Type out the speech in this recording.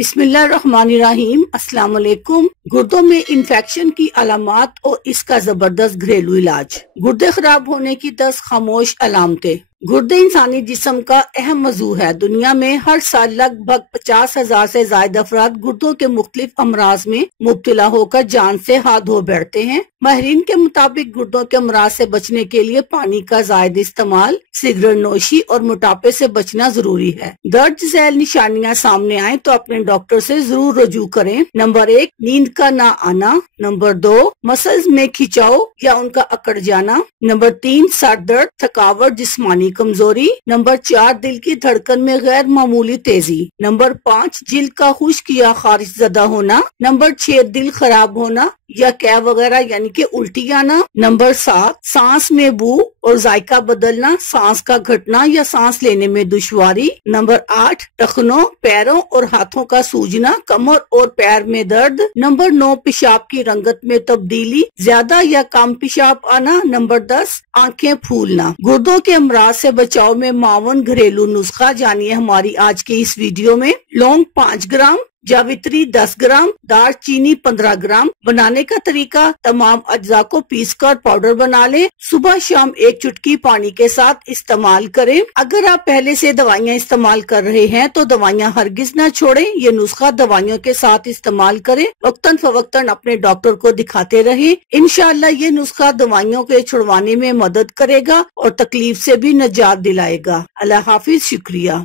बिस्मिल्लाहिर्रहमानिर्रहीम। अस्सलाम वालेकुम। गुर्दों में इन्फेक्शन की अलामात और इसका जबरदस्त घरेलू इलाज। गुर्दे खराब होने की 10 खामोश अलामतें। गुर्दे इंसानी जिस्म का अहम मज़ू है। दुनिया में हर साल लगभग 50,000 से ज्यादा अफराद गुर्दों के मुख्तलिफ अमराज में मुब्तला होकर जान से हाथ धो बैठते हैं। माहिरीन के मुताबिक गुर्दों के अमराज से बचने के लिए पानी का जायद इस्तेमाल, सिगरेट नोशी और मोटापे से बचना जरूरी है। दर्द झैल निशानियां सामने आए तो अपने डॉक्टर से जरूर रजू करें। नंबर 1, नींद का ना आना। नंबर 2, मसल्स में खिंचाव या उनका अकड़ जाना। नंबर 3, सर दर्द, थकावट, जिस्मानी कमजोरी। नंबर 4, दिल की धड़कन में गैर मामूली तेजी। नंबर 5, जिल्द का खुश्क या खारिश ज़दा होना। नंबर 6, दिल खराब होना या कैब वगैरह यानी कि उल्टी आना। नंबर 7, सांस में बू और जायका बदलना, सांस का घटना या सांस लेने में दुश्वारी। नंबर 8, टखनों, पैरों और हाथों का सूजना, कमर और पैर में दर्द। नंबर 9, पेशाब की रंगत में तब्दीली, ज्यादा या कम पेशाब आना। नंबर 10, आंखें फूलना। गुर्दों के अमराज से बचाव में मावन घरेलू नुस्खा जानिए हमारी आज की इस वीडियो में। लौंग 5 ग्राम, जावित्री 10 ग्राम, दालचीनी 15 ग्राम। बनाने का तरीका, तमाम अज्जा को पीसकर पाउडर बना लें। सुबह शाम 1 चुटकी पानी के साथ इस्तेमाल करें। अगर आप पहले से दवाइयाँ इस्तेमाल कर रहे हैं तो दवाइयाँ हरगिज न छोड़ें। ये नुस्खा दवाइयों के साथ इस्तेमाल करें। वक्तन फवक्तन अपने डॉक्टर को दिखाते रहें। इंशाअल्लाह ये नुस्खा दवाइयों के छुड़वाने में मदद करेगा और तकलीफ से भी निजात दिलाएगा। अल्लाह हाफिज। शुक्रिया।